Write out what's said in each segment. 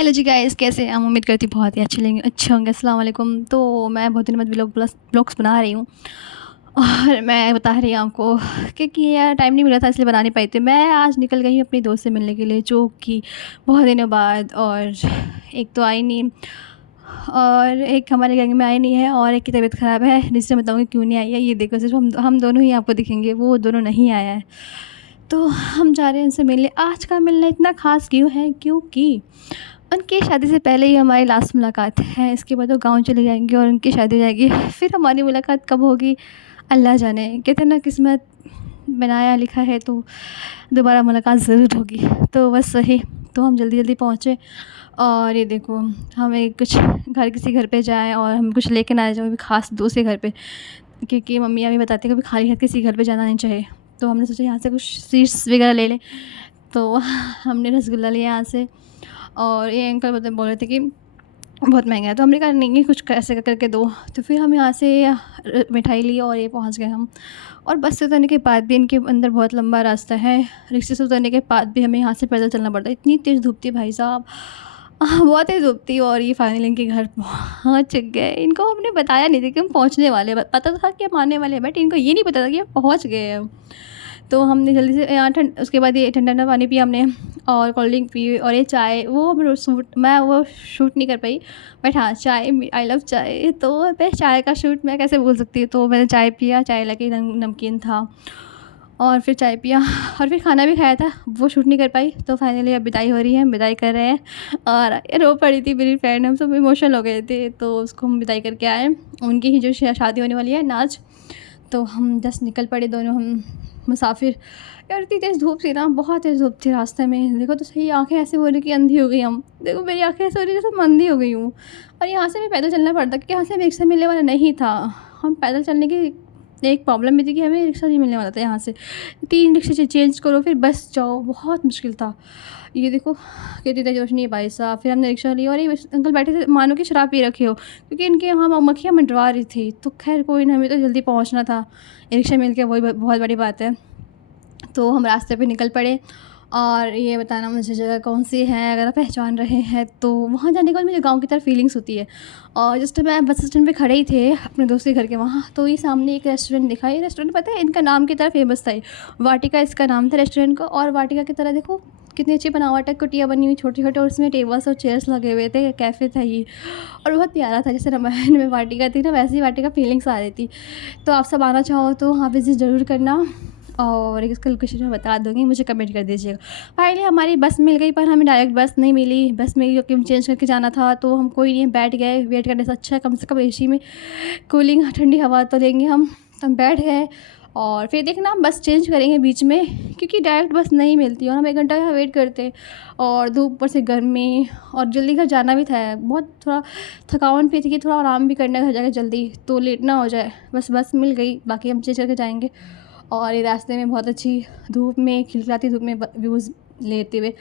Hello जी guys, कैसे हैं? हम उम्मीद करती हूँ बहुत ही अच्छे होंगे। अस्सलाम वालेकुम। तो मैं बहुत दिनों बाद ब्लॉग्स बना रही हूँ और मैं बता रही हूँ आपको क्योंकि यार टाइम नहीं मिला था, इसलिए बना नहीं पाई थी। मैं आज निकल गई हूँ अपनी दोस्त से मिलने के लिए, जो कि बहुत दिनों बाद। और एक तो आई नहीं, और एक हमारे गैंग में आई नहीं है, और एक की तबीयत ख़राब है। जिससे बताऊँगी क्यों नहीं आई है। ये देखो, सिर्फ हम दोनों ही आपको दिखेंगे, वो दोनों नहीं आया है। तो हम जा रहे हैं उनसे मिलने। आज का मिलना इतना ख़ास क्यों है? क्योंकि उनकी शादी से पहले ही हमारी लास्ट मुलाकात है। इसके बाद वो गाँव चले जाएँगे और उनकी शादी हो जाएगी। फिर हमारी मुलाकात कब होगी, अल्लाह जाने। कहते हैं ना, किस्मत बनाया लिखा है तो दोबारा मुलाकात ज़रूर होगी। तो बस वही, तो हम जल्दी-जल्दी पहुँचे। और ये देखो, हमें कुछ किसी घर पे जाएँ और हम कुछ लेके ना जाएँ, वो भी ख़ास दोस्त के घर पे। क्योंकि मम्मी अभी बताती हैं कभी खाली हाथ किसी घर पे जाना नहीं चाहिए। तो हमने सोचा यहाँ से कुछ स्वीट्स वगैरह ले लें। तो हमने रसगुल्ला लिया यहाँ से, और ये अंकल बोल रहे थे कि बहुत महँगा है। तो हमने कहा नहीं, कुछ ऐसे करके दो। तो फिर हम यहाँ से मिठाई ली और ये पहुँच गए हम। और बस से उतरने के बाद भी इनके अंदर बहुत लंबा रास्ता है। रिक्शे से उतरने के बाद भी हमें यहाँ से पैदल चलना पड़ता है। इतनी तेज़ धूप थी भाई साहब, बहुत तेज़ धूप थी। और ये फाइनली इनके घर पहुँच गए। इनको हमने बताया नहीं था कि हम पहुँचने वाले हैं। पता था कि हम आने वाले हैं, बट इनको ये नहीं पता था कि हम पहुँच गए हैं। तो हमने जल्दी से यहाँ उसके बाद ये ठंडा-ठंडा पानी पिया हमने, और कोल्ड ड्रिंक पी, और ये चाय वो मैं वो शूट नहीं कर पाई। बट हाँ, चाय आई लव चाय, तो मैं चाय का शूट मैं कैसे भूल सकती हूँ। तो मैंने चाय पिया, चाय लगी, नमकीन था, और फिर चाय पिया और फिर खाना भी खाया था। वो शूट नहीं कर पाई। तो फाइनली अब विदाई हो रही है, हम विदाई कर रहे हैं। और रो पड़ी थी मेरी फ्रेंड, हम सब इमोशनल हो गए थे। तो उसको हम विदाई करके आए। उनकी ही जो शादी होने वाली है, नाज। तो हम जस्ट निकल पड़े दोनों, हम मुसाफिर। यार इतनी तेज़ धूप थी ना, बहुत तेज़ धूप थी रास्ते में। देखो तो सही, आँखें ऐसे हो रही कि अंधी हो गई हम। देखो मेरी आँखें ऐसे हो रही जैसे मैं अंधी हो गई हूँ। और यहाँ से भी पैदल चलना पड़ता, क्योंकि यहाँ से हमें रिक्शा मिलने वाला नहीं था। हम पैदल चलने की एक प्रॉब्लम भी थी कि हमें रिक्शा नहीं मिलने वाला था यहाँ से। 3 रिक्शे चेंज करो, फिर बस जाओ, बहुत मुश्किल था। ये देखो कितनी तेज़ रोशनी है भाई साहब। फिर हमने रिक्शा लिया, और ये अंकल बैठे थे मानो कि शराब पी रखे हो, क्योंकि इनके यहाँ मक्खियाँ मंडरा रही थी। तो खैर कोई ना, हमें तो जल्दी पहुँचना था। रिक्शा मिल गया, वही बहुत बड़ी बात है। तो हम रास्ते पे निकल पड़े। और ये बताना मुझे जगह कौन सी है, अगर आप पहचान रहे हैं तो। वहाँ जाने के बाद मुझे गाँव की तरह फीलिंग्स होती है। और जस्ट मैं बस स्टैंड पे खड़े ही थे अपने दोस्त के घर के वहाँ, तो ये सामने एक रेस्टोरेंट दिखा। ये रेस्टोरेंट पता है इनका नाम की तरह फेमस था ये, वाटिका इसका नाम था रेस्टोरेंट का। और वाटिका की तरह देखो कितनी अच्छी बनावट है, कुटिया बनी हुई छोटी-छोटी, और उसमें टेबल्स और चेयर्स लगे हुए थे, कैफ़े था ये। और बहुत प्यारा था, जैसे रामायण में वाटिका थी ना, वैसे ही वाटिका फीलिंग्स आ रही थी। तो आप सब आना चाहो तो वहाँ विज़िट ज़रूर करना। और इसका लोकेशन मैं बता दूँगी, मुझे कमेंट कर दीजिएगा। फाइनली हमारी बस मिल गई, पर हमें डायरेक्ट बस नहीं मिली। बस मिली क्योंकि हम चेंज करके जाना था। तो हम कोई नहीं, बैठ गए। वेट करने से अच्छा है कम से कम एसी में कूलिंग ठंडी हवा तो लेंगे हम। तो हम बैठ गए, और फिर देखना हम बस चेंज करेंगे बीच में, क्योंकि डायरेक्ट बस नहीं मिलती। और हम 1 घंटा यहाँ वेट करते, और धूप ऊपर से गर्मी, और जल्दी घर जाना भी था। बहुत थोड़ा थकावट भी थी कि थोड़ा आराम भी करना है घर जाके जल्दी, तो लेट ना हो जाए। बस मिल गई, बाकी हम चेंज करके जाएँगे। और ये रास्ते में बहुत अच्छी धूप में, खिलखिलाती धूप में व्यूज़ लेते हुए,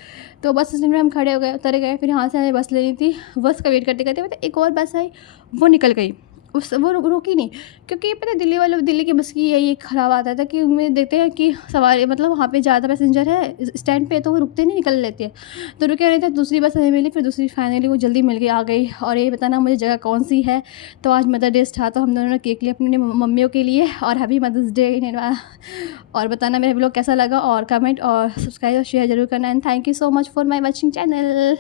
तो बस स्टैंड में हम खड़े हो गए, उतर गए। फिर यहाँ से हमें बस लेनी थी। बस का वेट करते-करते पता है एक और बस आई, वो निकल गई। वो रुकी नहीं, क्योंकि पता है दिल्ली की बस की यही एक ख़राब आदत है कि उनमें देखते हैं कि सवारी मतलब वहाँ पे ज़्यादा पैसेंजर है स्टैंड पे, तो वो रुकते नहीं, निकल लेते हैं। तो रुके नहीं थे, दूसरी बस हमें मिली। फिर दूसरी फाइनली वो जल्दी मिल गई, आ गई। और ये बताना मुझे जगह कौन-सी है। तो आज मदर डेज़ था, तो हम दोनों ने केक लिया अपनी मम्मियों के लिए, और happy mother's day in advance. और बताना मेरा व्लॉग कैसा लगा, और कमेंट और सब्सक्राइब और शेयर ज़रूर करना। And thank you so much for my watching channel.